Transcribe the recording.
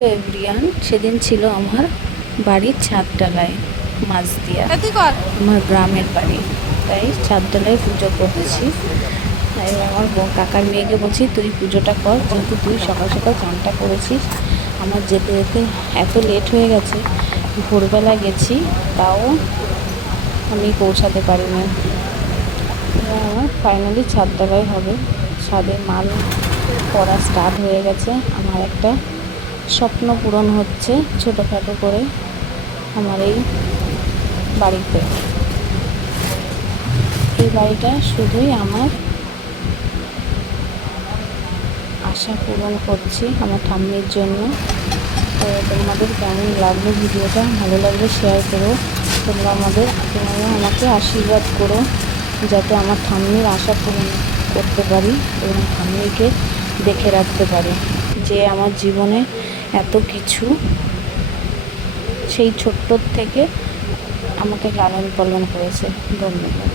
Everyone, সেদিন ছিল আমার বাড়ির ছাদডালায় মাঝদিয়া, আমার গ্রামের বাড়ি। তাই ছাদডালায় পুজো করতেছি। তাই আমার কাকার মেয়েকে বলছি, তুই পুজোটা কর, যেহেতু তুই সকাল সকাল চানটা করেছিস। আমার যেতে যেতে এত লেট হয়ে গেছে, ভোরবেলা গেছি, তাও আমি পৌঁছাতে পারিনি। আমার ফাইনালি ছাদডালাই হবে। ছাদে মাল পড়া স্টার্ট হয়ে গেছে। আমার একটা স্বপ্ন পূরণ হচ্ছে ছোটোখাটো করে আমার এই বাড়িতে। এই বাড়িটা শুধুই আমার আশা পূরণ করছি আমার ঠাম্মির জন্য। তো তোমাদের কেমন লাগলো ভিডিওটা? ভালো লাগলে শেয়ার করো। তোমরা আমাকে আশীর্বাদ করো যাতে আমার ঠাম্মির আশা পূরণ করতে পারি এবং ঠাম্মিকে দেখে রাখতে পারি, যে আমার জীবনে এত কিছু সেই ছোট্ট থেকে আমাকে লালন পালন করেছে। ধন্যবাদ।